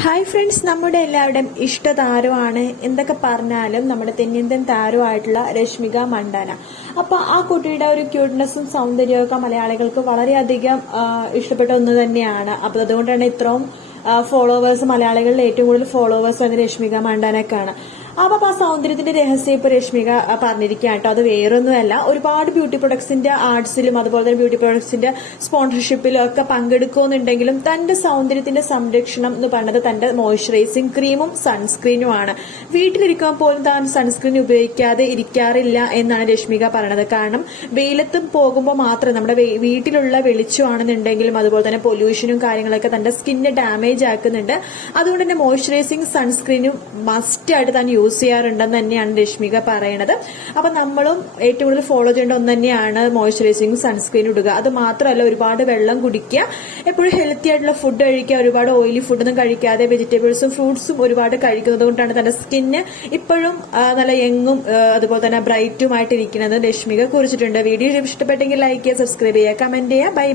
Hi friends, നമ്മുടെ എല്ലാവരുടെയും ഇഷ്ട താരമാണ് എന്തൊക്കെ പറഞ്ഞാലും നമ്മുടെ തെന്നിന്ത്യൻ താരമായിട്ടുള്ള രശ്മിക മണ്ടാന. അപ്പൊ ആ കുട്ടിയുടെ ഒരു ക്യൂട്ട്നെസ്സും സൗന്ദര്യവും ഒക്കെ മലയാളികൾക്ക് വളരെയധികം ഇഷ്ടപ്പെട്ട ഒന്ന് തന്നെയാണ്. അപ്പൊ അതുകൊണ്ടാണ് ഇത്രയും ഫോളോവേഴ്സ്, മലയാളികളിൽ ഏറ്റവും കൂടുതൽ ഫോളോവേഴ്സ് വന്ന് രശ്മിക മണ്ടാനക്കാണ്. അപ്പൊ ആ സൗന്ദര്യത്തിന്റെ രഹസ്യം ഇപ്പൊ രശ്മിക പറഞ്ഞിരിക്കുക കേട്ടോ. അത് വേറൊന്നുമല്ല, ഒരുപാട് ബ്യൂട്ടി പ്രൊഡക്ട്സിന്റെ ആർട്സിലും അതുപോലെ തന്നെ ബ്യൂട്ടി പ്രൊഡക്ട്സിന്റെ സ്പോൺസർഷിപ്പിലും ഒക്കെ പങ്കെടുക്കുന്നുണ്ടെങ്കിലും തന്റെ സൗന്ദര്യത്തിന്റെ സംരക്ഷണം എന്ന് പറയുന്നത് തന്റെ മോയ്സ്ചറൈസിംഗ് ക്രീമും സൺസ്ക്രീനുമാണ്. വീട്ടിലിരിക്കുമ്പോൾ പോലും താൻ സൺസ്ക്രീൻ ഉപയോഗിക്കാതെ ഇരിക്കാറില്ല എന്നാണ് രശ്മിക പറയണത്. കാരണം വെയിലത്തും പോകുമ്പോൾ മാത്രം നമ്മുടെ വീട്ടിലുള്ള വെളിച്ചമാണെന്നുണ്ടെങ്കിലും അതുപോലെ തന്നെ പൊല്യൂഷനും കാര്യങ്ങളൊക്കെ തന്റെ സ്കിന്നെ ഡാമേജ് ആക്കുന്നുണ്ട്. അതുകൊണ്ട് തന്നെ മോയ്സ്ചറൈസിംഗ് സൺസ്ക്രീനും മസ്റ്റ് ആയിട്ട് താൻ യൂസ് ചെയ്യാറുണ്ടെന്ന് തന്നെയാണ് രശ്മിക പറയണത്. അപ്പൊ നമ്മളും ഏറ്റവും കൂടുതൽ ഫോളോ ചെയ്യേണ്ട ഒന്ന് തന്നെയാണ് മോയ്സ്ചറൈസിംഗ് സൺസ്ക്രീൻ ഇടുക. അത് മാത്രമല്ല, ഒരുപാട് വെള്ളം കുടിക്കുക, എപ്പോഴും ഹെൽത്തി ആയിട്ടുള്ള ഫുഡ് കഴിക്കുക, ഒരുപാട് ഓയിലി ഫുഡൊന്നും കഴിക്കാതെ വെജിറ്റബിൾസും ഫ്രൂട്ട്സും ഒരുപാട് കഴിക്കുന്നത് കൊണ്ടാണ് തന്റെ സ്കിന്ന് ഇപ്പോഴും നല്ല യങ്ങും അതുപോലെ തന്നെ ബ്രൈറ്റുമായിട്ട് ഇരിക്കുന്നത് രശ്മിക കുറിച്ചിട്ടുണ്ട്. വീഡിയോ ഇഷ്ടപ്പെട്ടെങ്കിൽ ലൈക്ക് ചെയ്യുക, സബ്സ്ക്രൈബ് ചെയ്യുക, കമന്റ് ചെയ്യുക. ബൈ.